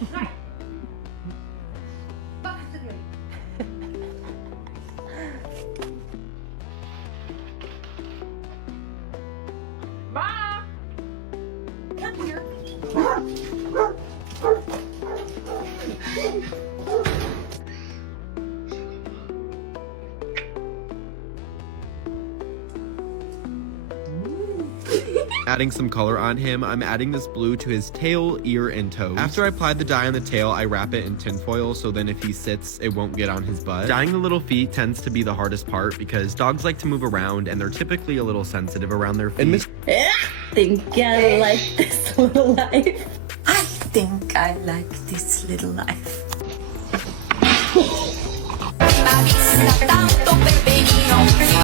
Right. Bakit Ma! Come here. Adding some color on him, I'm adding this blue to his tail, ear, and toes. After I applied the dye on the tail, I wrap it in tinfoil so then if he sits, it won't get on his butt. Dyeing the little feet tends to be the hardest part because dogs like to move around and they're typically a little sensitive around their feet. I think I like this little life. I think I like this little life.